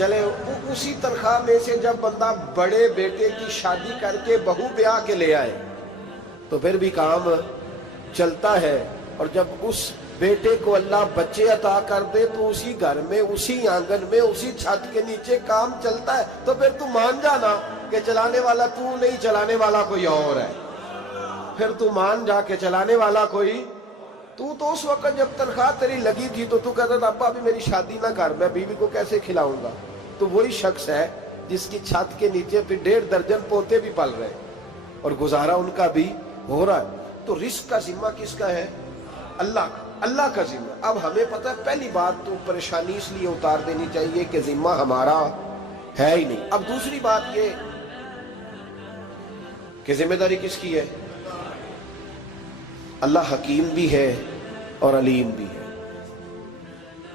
چلے اسی تنخواہ میں سے جب بندہ بڑے بیٹے کی شادی کر کے بہو بیاہ کے لے آئے تو پھر بھی کام چلتا ہے. اور جب اس بیٹے کو اللہ بچے عطا کر دے تو اسی گھر میں، اسی آنگن میں، اسی چھت کے نیچے کام چلتا ہے. تو پھر تو مان جانا کہ چلانے والا تو نہیں، چلانے والا کوئی اور ہے. پھر تو مان جا کے چلانے والا کوئی تو اس وقت جب تنخواہ تیری لگی تھی تو کہتا تھا ابا ابھی میری شادی نہ کر، میں بیوی کو کیسے کھلاؤں گا. تو وہی شخص ہے جس کی چھت کے نیچے پھر 1.5 درجن پوتے بھی پل رہے اور گزارا ان کا بھی ہو رہا ہے. تو رزق کا ذمہ کس کا ہے؟ اللہ کا، اللہ کا ذمہ. اب ہمیں پتہ ہے پہلی بات تو پریشانی اس لیے اتار دینی چاہیے کہ ذمہ ہمارا ہے ہی نہیں. اب دوسری بات یہ کہ ذمہ داری کس کی ہے؟ اللہ حکیم بھی ہے اور علیم بھی ہے.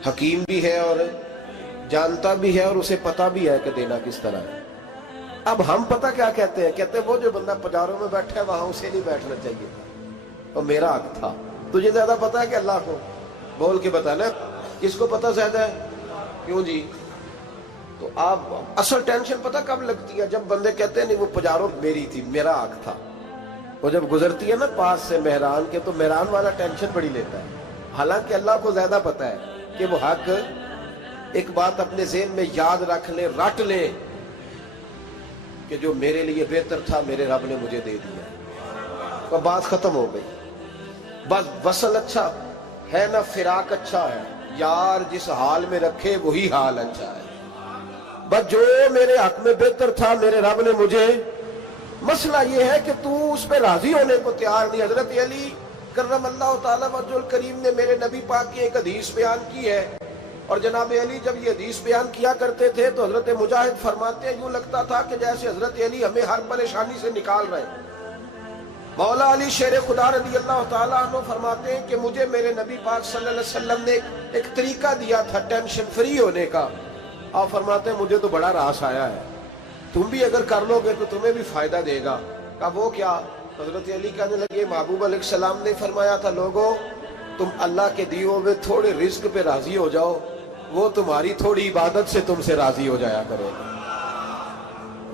حکیم بھی ہے اور جانتا بھی ہے اور اسے پتہ بھی ہے کہ دینا کس طرح ہے. اب ہم پتہ کیا کہتے ہیں؟ کہتے ہیں وہ جو بندہ پجاروں میں بیٹھا ہے وہاں اسے نہیں بیٹھنا چاہیے تھا، اور میرا حق تھا. تجھے زیادہ پتہ ہے کہ اللہ کو؟ بول کے بتانا کس کو پتہ زیادہ ہے؟ کیوں جی؟ تو آپ اصل ٹینشن پتہ کب لگتی ہے؟ جب بندے کہتے ہیں نہیں وہ پجاروں میری تھی، میرا حق تھا. وہ جب گزرتی ہے نا پاس سے مہران کے تو مہران والا ٹینشن بڑی لیتا ہے. حالانکہ اللہ کو زیادہ پتہ ہے کہ وہ حق. ایک بات اپنے ذہن میں یاد رکھ لے، رٹ لے کہ جو میرے لیے بہتر تھا میرے رب نے مجھے دے دیا. اور بات ختم ہو گئی. بس وصل اچھا ہے نہ فراق اچھا ہے، یار جس حال میں رکھے وہی حال اچھا ہے. بس جو میرے حق میں بہتر تھا میرے رب نے مجھے. مسئلہ یہ ہے کہ تو اس پہ راضی ہونے کو تیار نہیں. حضرت علی کرم اللہ تعالیٰ وجہ الکریم نے میرے نبی پاک کی ایک حدیث بیان کی ہے، اور جناب علی جب یہ حدیث بیان کیا کرتے تھے تو حضرت مجاہد فرماتے ہیں یوں لگتا تھا کہ جیسے حضرت علی ہمیں ہر پریشانی سے نکال رہے ہیں. مولا علی شیر خدا رضی اللہ تعالیٰ عنہ فرماتے ہیں کہ مجھے میرے نبی پاک صلی اللہ علیہ وسلم نے ایک طریقہ دیا تھا ٹینشن فری ہونے کا. آپ فرماتے ہیں مجھے تو بڑا راس آیا ہے، تم بھی اگر کر لو گے تو تمہیں بھی فائدہ دے گا. کہا وہ کیا؟ حضرت علی کہنے لگے محبوب علیہ السلام نے فرمایا تھا لوگوں تم اللہ کے دیے ہوئے تھوڑے رزق پہ راضی ہو جاؤ، وہ تمہاری تھوڑی عبادت سے تم سے راضی ہو جایا کرے گا.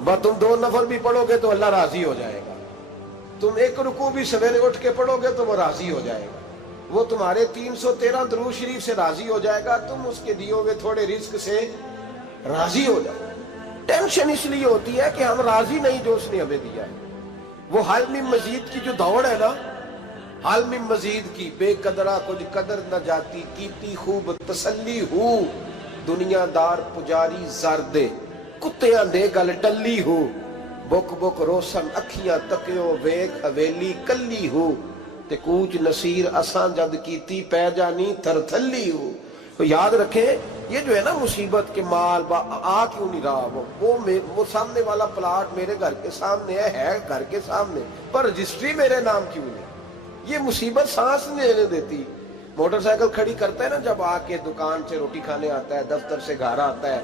بس تم 2 نفل بھی پڑھو گے تو اللہ راضی ہو جائے گا. تم 1 رکوع بھی سویرے اٹھ کے پڑھو گے تو وہ راضی ہو جائے گا. وہ تمہارے 313 درود شریف سے راضی ہو جائے گا. تم اس کے دیے ہوئے تھوڑے رزق سے راضی ہو جاؤ. ٹینشن اس لیے ہوتی ہے کہ ہم راضی نہیں جو اس نے ہمیں دیا ہے. وہ حال میں مزید کی جو دوڑ ہے نا، حال میں مزید کی، بے قدرہ کچھ قدر نہ جاتی، کیتی خوب تسلی ہو، دنیا دار پجاری زردے کتیاں دے گل ٹلی ہو، بک بک روشن اکھیاں تکیو ویک حویلی کلی ہو، تے کوچ نصیر اساں جد کیتی پہ جانی تھر تھلی ہو. تو یاد رکھیں یہ جو ہے نا مصیبت کے مال آ کیوں نہیں رہا، وہ سامنے والا پلاٹ میرے گھر کے سامنے ہے گھر کے سامنے، پر رجسٹری میرے نام کیوں نہیں. یہ مصیبت سانس نہیں لینے دیتی. موٹر سائیکل کھڑی کرتا ہے نا جب آ کے دکان سے روٹی کھانے آتا ہے، دفتر سے گھر آتا ہے،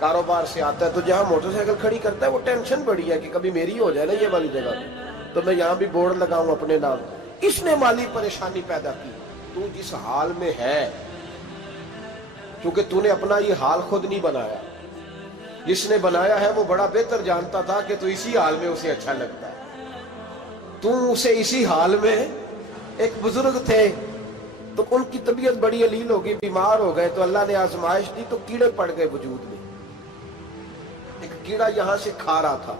کاروبار سے آتا ہے، تو جہاں موٹر سائیکل کھڑی کرتا ہے وہ ٹینشن بڑی ہے کہ کبھی میری ہو جائے نا یہ والی جگہ تو میں یہاں بھی بورڈ لگاؤں اپنے نام. اس نے مالی پریشانی پیدا کی. تو جس حال میں ہے، کیونکہ تو نے اپنا یہ حال خود نہیں بنایا، جس نے بنایا ہے وہ بڑا بہتر جانتا تھا کہ تو اسی حال میں اسے اچھا لگتا ہے. تو اسے اسی حال میں. ایک بزرگ تھے تو ان کی طبیعت بڑی علیل ہو گئی، بیمار ہو گئے، تو اللہ نے آزمائش دی تو کیڑے پڑ گئے وجود میں. ایک کیڑا یہاں سے کھا رہا تھا،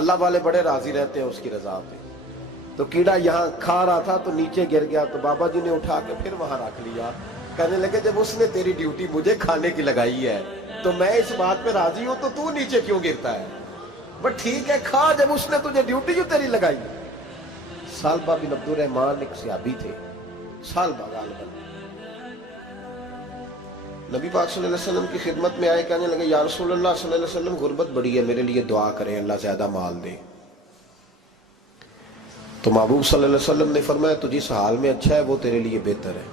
اللہ والے بڑے راضی رہتے ہیں اس کی رضا پہ. تو کیڑا یہاں کھا رہا تھا تو نیچے گر گیا، تو بابا جی نے اٹھا کے پھر وہاں رکھ لیا. کہنے لگے جب اس نے تیری ڈیوٹی مجھے کھانے کی لگائی ہے تو میں اس بات پہ راضی ہوں، تو نیچے کیوں گرتا ہے؟ بس ٹھیک ہے کھا، جب اس نے تجھے ڈیوٹی جو تیری لگائی. سالبہ بن عبد الرحمن ایک صحابی تھے، سالبہ غالباً نبی پاک صلی اللہ علیہ وسلم کی خدمت میں آئے. کہنے لگے یا رسول اللہ صلی اللہ علیہ وسلم غربت بڑی ہے، میرے لیے دعا کریں اللہ زیادہ مال دے. تو محبوب صلی اللہ علیہ وسلم نے فرمایا تو جس حال میں اچھا ہے وہ تیرے لیے بہتر ہے،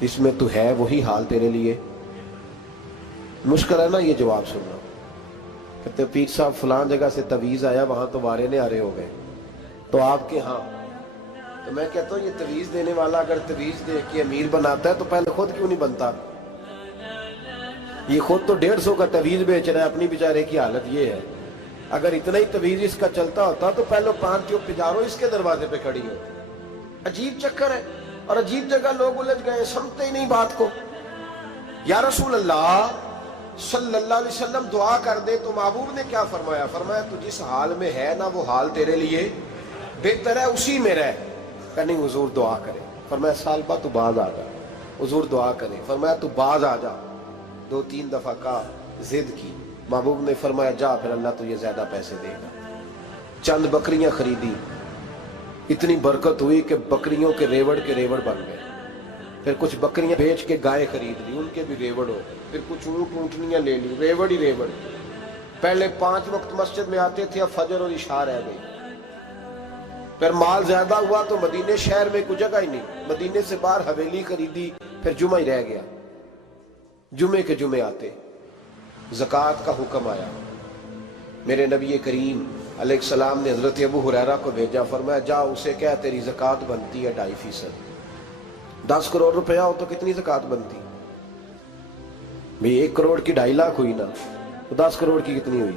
جس میں تو ہے وہی حال تیرے لیے. مشکل ہے نا یہ جواب سننا. کہتے پیر صاحب فلاں جگہ سے تویز آیا، وہاں تو وارے نے آرے ہو گئے، تو آپ کے ہاں. تو میں کہتا ہوں یہ تویز دینے والا اگر تویز دے کے امیر بناتا ہے تو پہلے خود کیوں نہیں بنتا؟ یہ خود تو 150 کا تویز بیچ رہا ہے، اپنی بیچارے کی حالت یہ ہے. اگر اتنا ہی تویز اس کا چلتا ہوتا تو پہلے 5 پجاروں اس کے دروازے پہ کھڑی ہوتی. عجیب چکر ہے اور عجیب جگہ لوگ الجھ گئے، سمجھتے ہی نہیں بات کو. یا رسول اللہ صلی اللہ علیہ وسلم دعا کر دے تو محبوب نے کیا فرمایا؟ فرمایا تو جس حال میں ہے نا وہ حال تیرے لیے بہتر ہے، اسی میں رہ. کہ نہیں حضور دعا کرے. فرمایا سال بعد تو باز آ جا. حضور دعا کرے. فرمایا تو باز آ جا. 2-3 دفعہ کا ضد کی. محبوب نے فرمایا جا پھر اللہ تجھے زیادہ پیسے دے گا. چند بکریاں خریدی، اتنی برکت ہوئی کہ بکریوں کے ریوڑ بن گئے. پھر کچھ بکریاں بیچ کے گائے خرید لی، ان کے بھی ریوڑ ہو گئے. پھر کچھ اونٹنیاں لے لی، ریوڑ ہی ریوڑ. پہلے 5 وقت مسجد میں آتے تھے، اب فجر اور عشاء رہ گئی. پھر مال زیادہ ہوا تو مدینے شہر میں کوئی جگہ ہی نہیں، مدینے سے باہر حویلی خریدی. پھر جمعہ ہی رہ گیا. جمعے کے جمعے آتے زکوٰۃ کا حکم آیا. میرے نبی کریم علیہ السلام نے حضرت ابو ہریرہ کو بھیجا. فرمایا جا اسے کہہ تیری زکوٰۃ بنتی ہے 2.5%. 10 کروڑ روپیہ ہو تو کتنی زکوٰۃ بنتی؟ بھئی 1 کروڑ کی 2.5 لاکھ ہوئی نا، تو 10 کروڑ کی کتنی ہوئی؟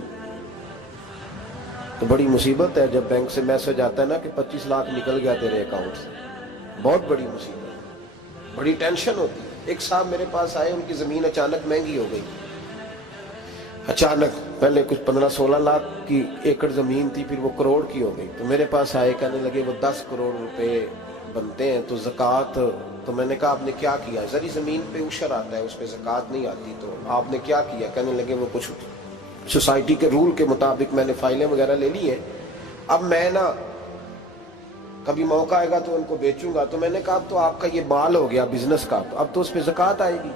تو بڑی مصیبت ہے جب بینک سے میسج آتا ہے نا کہ 25 لاکھ نکل گیا تیرے اکاؤنٹ سے. بہت بڑی مصیبت، بڑی ٹینشن ہوتی ہے. ایک صاحب میرے پاس آئے، ان کی زمین اچانک مہنگی ہو گئی. اچانک پہلے کچھ 15-16 لاکھ کی ایکڑ زمین تھی، پھر وہ کروڑ کی ہو گئی. تو میرے پاس آئے، کہنے لگے وہ 10 کروڑ روپے بنتے ہیں تو زکوٰۃ. تو میں نے کہا آپ نے کیا کیا؟ ذری زمین پہ عشر آتا ہے، اس پہ زکوٰۃ نہیں آتی، تو آپ نے کیا کیا؟ کہنے لگے وہ کچھ سوسائٹی کے رول کے مطابق میں نے فائلیں وغیرہ لے لی ہیں، اب میں نا کبھی موقع آئے گا تو ان کو بیچوں گا. تو میں نے کہا اب تو آپ کا یہ مال ہو گیا بزنس کا، تو اب تو اس پہ زکوٰۃ آئے گی.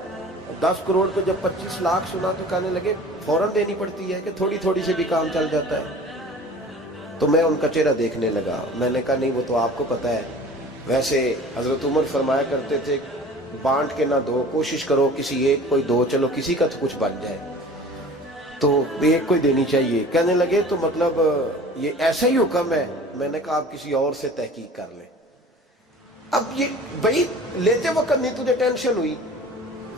10 کروڑ پہ جب 25 لاکھ سنا تو کہنے لگے فوراً دینی پڑتی ہے کہ تھوڑی تھوڑی سے بھی کام چل جاتا ہے. تو میں ان کا چہرہ دیکھنے لگا. میں نے کہا نہیں وہ تو آپ کو پتہ ہے. ویسے حضرت عمر فرمایا کرتے تھے بانٹ کے نہ دو، کوشش کرو کسی ایک کو ہی دو، چلو کسی کا تو کچھ بن جائے. تو ایک کو ہی دینی چاہیے. کہنے لگے تو مطلب یہ ایسا ہی حکم ہے؟ میں نے کہا آپ کسی اور سے تحقیق کر لیں. اب یہ بھائی لیتے وقت نہیں تجھے ٹینشن ہوئی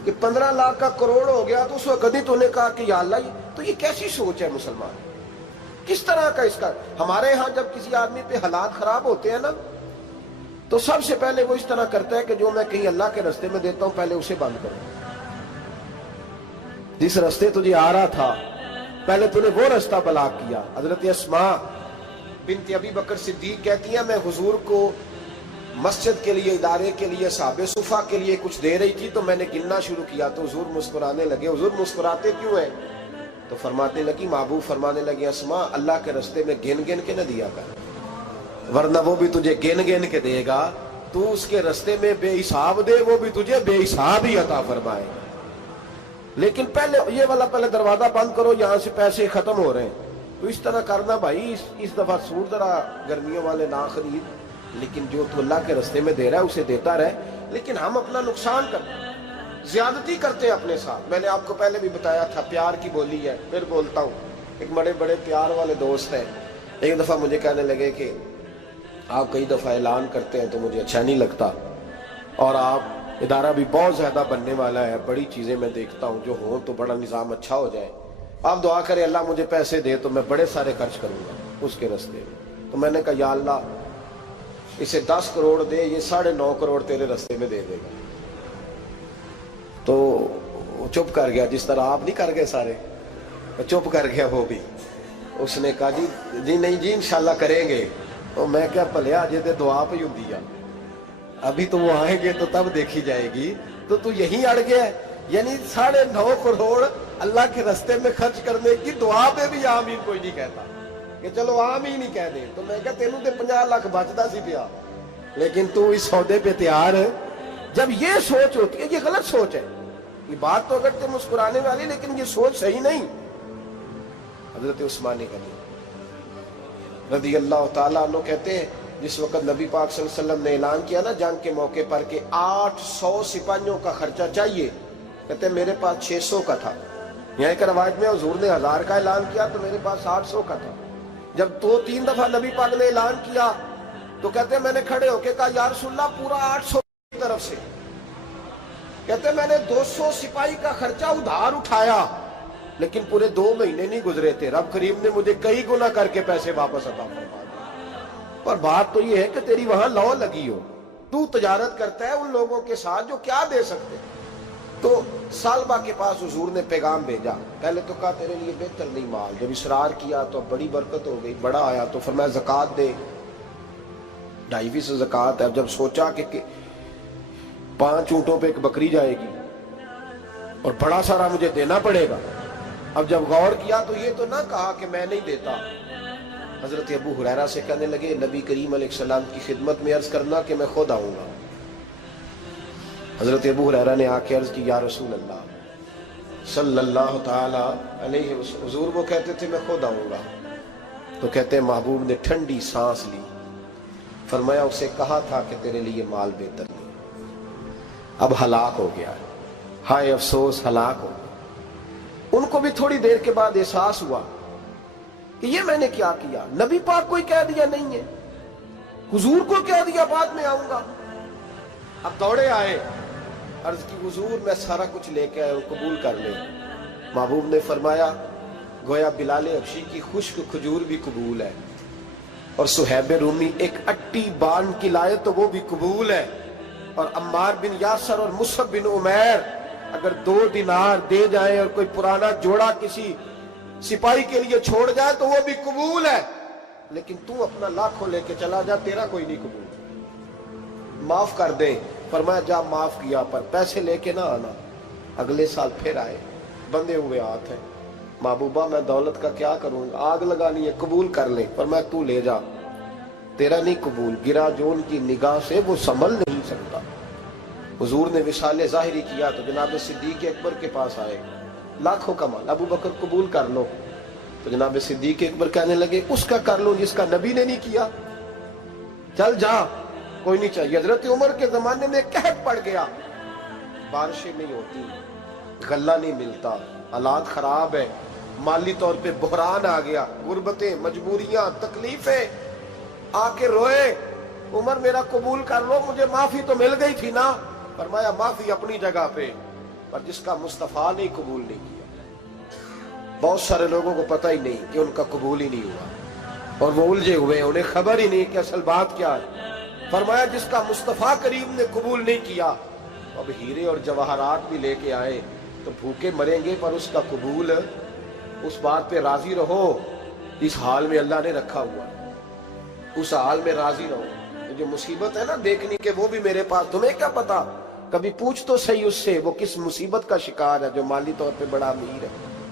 کہ 15 لاکھ کا کروڑ ہو گیا تو اس وقت نہیں تو نے کہا کہ یا اللہ. تو یہ کیسی سوچ ہے مسلمان؟ کس طرح کا اس کا؟ ہمارے ہاں جب کسی آدمی پہ حالات خراب ہوتے ہیں نا تو سب سے پہلے وہ اس طرح کرتا ہے کہ جو میں کہیں اللہ کے رستے میں دیتا ہوں پہلے اسے بند کروں. جس رستے تجھے آ رہا تھا پہلے تو نے وہ رستہ بلاک کیا. حضرت اسماء بنت ابی بکر صدیق کہتی ہیں میں حضور کو مسجد کے لیے، ادارے کے لیے، صحابہ صفحہ کے لیے کچھ دے رہی تھی تو میں نے گننا شروع کیا تو حضور مسکرانے لگے. حضور مسکراتے کیوں ہیں؟ تو فرمانے لگی، محبوب فرمانے لگے اسماء اللہ کے رستے میں گن گن کے نہ دیا کر، ورنہ وہ بھی تجھے گن گن کے دے گا. تو اس کے رستے میں بے حساب دے، وہ بھی تجھے بے حساب ہی عطا فرمائے. لیکن پہلے یہ والا پہلے دروازہ بند کرو، یہاں سے پیسے ختم ہو رہے ہیں. تو اس طرح کرنا بھائی. اس دفعہ سور ذرا گرمیوں والے نہ خرید، لیکن جو تو اللہ کے رستے میں دے رہا ہے اسے دیتا رہے. لیکن ہم اپنا نقصان کرتے ہیں، زیادتی کرتے ہیں اپنے ساتھ. میں نے آپ کو پہلے بھی بتایا تھا پیار کی بولی ہے، پھر بولتا ہوں. ایک بڑے بڑے پیار والے دوست ہیں، ایک دفعہ مجھے کہنے لگے کہ آپ کئی دفعہ اعلان کرتے ہیں تو مجھے اچھا نہیں لگتا، اور آپ ادارہ بھی بہت زیادہ بننے والا ہے، بڑی چیزیں میں دیکھتا ہوں جو ہوں تو بڑا نظام اچھا ہو جائے. آپ دعا کریں اللہ مجھے پیسے دے تو میں بڑے سارے خرچ کروں گا اس کے رستے میں. تو میں نے کہا یا اللہ اسے 10 کروڑ دے، یہ 9.5 کروڑ تیرے رستے میں دے دے گا. تو چپ کر گیا، جس طرح آپ نہیں کر گئے سارے، چپ کر گیا وہ بھی. اس نے کہا جی نہیں جی انشاءاللہ کریں گے. تو میں کیا پلیا جی تے دعا پہ ہوں دیا، ابھی تو وہ آئیں گے تو تب دیکھی جائے گی. تو یہیں اڑ گیا ہے. یعنی 9.5 کروڑ اللہ کے رستے میں خرچ کرنے کی دعا پہ بھی آمین کوئی نہیں کہتا کہ چلو آمین ہی کہہ دے. تو میں کہا تینوں تے 50 لاکھ بچتا سی پیا، لیکن تو اس سودے پہ تیار ہے. جب یہ سوچ ہوتی ہے، یہ غلط سوچ ہے. یہ بات تو اگر تے مسکرانے والی، لیکن یہ سوچ صحیح نہیں. حضرت عثمان غنی رضی اللہ تعالیٰ عنہ کہتے ہیں جس وقت نبی پاک صلی اللہ علیہ وسلم نے اعلان کیا نا جنگ کے موقع پر کہ 800 سپاہیوں کا خرچہ چاہیے، کہتے ہیں میرے پاس 600 کا تھا. یہاں ایک روایت میں حضور نے 1000 کا اعلان کیا تو میرے پاس 800 کا تھا. جب 2-3 دفعہ نبی پاک نے اعلان کیا تو کہتے ہیں میں نے کھڑے ہو کے کہا یا رسول اللہ پورا 800 کی طرف سے. کہتے میں نے 200 سپاہی کا خرچہ ادھار اٹھایا لیکن پورے 2 مہینے نہیں گزرے تھے، رب کریم نے مجھے کئی گنا کر کے پیسے واپس عطا فرما دیے۔ پر بات تو یہ ہے کہ تیری وہاں لو لگی ہو، تو تجارت کرتا ہے ان لوگوں کے ساتھ جو کیا دے سکتے۔ تو سالبہ کے پاس حضور نے پیغام بھیجا، پہلے تو کہا تیرے لیے بہتر نہیں مال، جب اصرار کیا تو بڑی برکت ہو گئی، بڑا آیا تو فرمایا زکوٰۃ دے، 2.5 زکوٰۃ ہے۔ اب جب سوچا کہ 5 اونٹوں پہ ایک بکری جائے گی اور بڑا سارا مجھے دینا پڑے گا، اب جب غور کیا تو یہ تو نہ کہا کہ میں نہیں دیتا۔ حضرت ابو ہریرہ سے کہنے لگے نبی کریم علیہ السلام کی خدمت میں عرض کرنا کہ میں خود آؤں گا۔ حضرت ابو ہریرہ نے آ کے عرض کی یا رسول اللہ صلی اللہ تعالی علیہ وسلم، حضور وہ کہتے تھے میں خود آؤں گا، تو کہتے ہیں محبوب نے ٹھنڈی سانس لی، فرمایا اسے کہا تھا کہ تیرے لیے مال بہتر نہیں، اب ہلاک ہو گیا، ہائے افسوس ہلاک ہو گیا۔ ان کو بھی تھوڑی دیر کے بعد احساس ہوا کہ یہ میں نے کیا کیا، نبی پاک کوئی کہہ دیا نہیں ہے، حضور کو کہہ دیا بعد میں آؤں گا۔ اب دوڑے آئے، عرض کی حضور میں سارا کچھ لے کے آیا ہوں، قبول کر لیں۔ محبوب نے فرمایا گویا بلال حبشی کی خشک کھجور بھی قبول ہے، اور صہیب رومی ایک اٹی بان کی لائے تو وہ بھی قبول ہے، اور عمار بن یاسر اور مصعب بن عمیر اگر 2 دینار دے جائیں اور کوئی پرانا جوڑا کسی سپاہی کے لیے چھوڑ جائے تو وہ بھی قبول ہے، لیکن تو اپنا لاکھوں لے کے چلا جا، تیرا کوئی نہیں قبول، معاف کر دیں۔ فرمایا جا معاف کیا، پر پیسے لے کے نہ آنا۔ اگلے سال پھر آئے، بندے ہوئے ہاتھ ہیں، محبوبہ میں دولت کا کیا کروں گا، آگ لگانی ہے، قبول کر لیں۔ فرمایا تو لے جا، تیرا نہیں قبول، گرا جو ان کی نگاہ سے وہ سنبھل نہیں سکتا۔ حضور نے وصال ظاہری کیا تو جناب صدیق اکبر کے پاس آئے، لاکھوں کا مال، ابو بکر قبول کر لو، تو جناب صدیق اکبر کہنے لگے اس کا کر لو جس کا نبی نے نہیں کیا، چل جا کوئی نہیں چاہیے۔ حضرت عمر کے زمانے میں قحط پڑ گیا، بارشیں نہیں ہوتی، غلہ نہیں ملتا، حالات خراب ہے، مالی طور پہ بحران آ گیا، غربتیں، مجبوریاں، تکلیفیں، آ کے روئے، عمر میرا قبول کر لو، مجھے معافی تو مل گئی تھی نا۔ فرمایا معافی اپنی جگہ پہ، پر جس کا مصطفیٰ نے قبول نہیں کیا۔ بہت سارے لوگوں کو پتہ ہی نہیں کہ ان کا قبول ہی نہیں ہوا، اور وہ الجھے ہوئے، انہیں خبر ہی نہیں کہ اصل بات کیا ہے۔ فرمایا جس کا مصطفیٰ کریم نے قبول نہیں کیا، اب ہیرے اور جواہرات بھی لے کے آئے تو بھوکے مریں گے، پر اس کا قبول، اس بات پہ راضی رہو اس حال میں اللہ نے رکھا ہوا، اس حال میں راضی رہو۔ جو مصیبت ہے نا دیکھنی کہ وہ بھی میرے پاس، تمہیں کیا پتا، کبھی پوچھ تو صحیح اس سے وہ کس مصیبت کا شکار ہے، جو مالی طور پہ بڑا امیر ہے،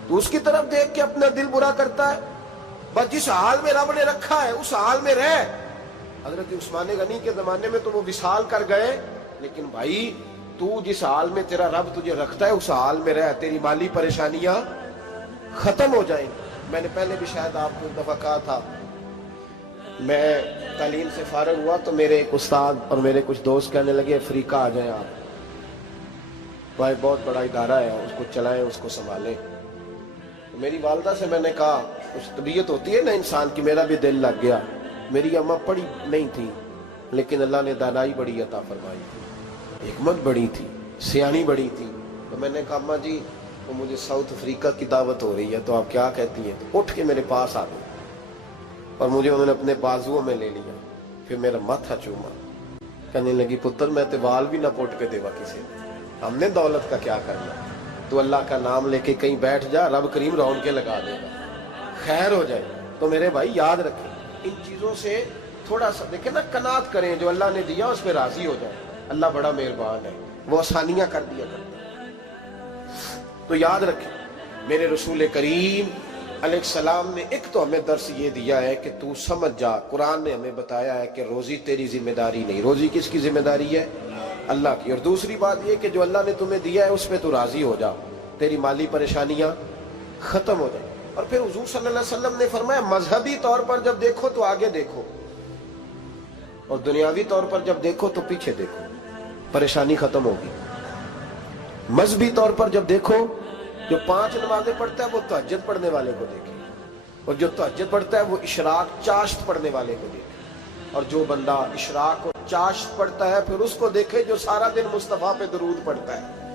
تو اس کی طرف دیکھ کے اپنا دل برا کرتا ہے۔ بس جس حال میں رب نے رکھا ہے اس حال میں رہ۔ حضرت عثمان غنی کے زمانے میں تو وہ وصال کر گئے، لیکن بھائی تو جس حال میں تیرا رب تجھے رکھتا ہے اس حال میں رہ، تیری مالی پریشانیاں ختم ہو جائیں۔ میں نے پہلے بھی شاید آپ کو ایک دفعہ کہا تھا، میں تعلیم سے فارغ ہوا تو میرے ایک استاد اور میرے کچھ دوست کہنے لگے افریقہ آ جائیں آپ، بھائی بہت بڑا ادارہ ہے، اس کو چلائیں، اس کو سنبھالیں۔ تو میری والدہ سے میں نے کہا، کچھ طبیعت ہوتی ہے نا انسان کی، میرا بھی دل لگ گیا۔ میری اماں پڑھی نہیں تھی لیکن اللہ نے دانائی بڑی عطا فرمائی تھی، حکمت بڑی تھی، سیانی بڑی تھی۔ تو میں نے کہا اماں جی وہ مجھے ساؤتھ افریقہ کی دعوت ہو رہی ہے تو آپ کیا کہتی ہیں؟ تو اٹھ کے میرے پاس آ گئی اور مجھے انہوں نے اپنے بازوؤں میں لے لیا، پھر میرا ماتھا چوما، کہنے لگی پتر میں تے وال بھی نہ پوٹ کے دیوا کسی نے، ہم نے دولت کا کیا کرنا، تو اللہ کا نام لے کے کہیں بیٹھ جا، رب کریم رون کے لگا دے گا، خیر ہو جائے۔ تو میرے بھائی یاد رکھیں ان چیزوں سے تھوڑا سا دیکھیں نا، قناعت کریں، جو اللہ نے دیا اس پہ راضی ہو جائیں، اللہ بڑا مہربان ہے، وہ آسانیاں کر دیا کرتا ہے۔ تو یاد رکھیں میرے رسول کریم علیہ السلام نے ایک تو ہمیں درس یہ دیا ہے کہ تو سمجھ جا، قرآن نے ہمیں بتایا ہے کہ روزی تیری ذمہ داری نہیں، روزی کس کی ذمہ داری ہے؟ اللہ کی۔ اور دوسری بات یہ کہ جو اللہ نے تمہیں دیا ہے اس پہ تو راضی ہو جا، تیری مالی پریشانیاں ختم ہو جائیں۔ اور پھر حضور صلی اللہ علیہ وسلم نے فرمایا مذہبی طور پر جب دیکھو تو آگے دیکھو، اور دنیاوی طور پر جب دیکھو تو پیچھے دیکھو، پریشانی ختم ہوگی۔ مذہبی طور پر جب دیکھو، جو 5 نمازیں پڑھتا ہے وہ تہجد پڑھنے والے کو دیکھے، اور جو تہجد پڑھتا ہے وہ اشراق چاشت پڑھنے والے کو دیکھے، اور جو بندہ اشراق اور چاشت پڑھتا ہے پھر اس کو دیکھے جو سارا دن مصطفیٰ پہ درود پڑھتا ہے۔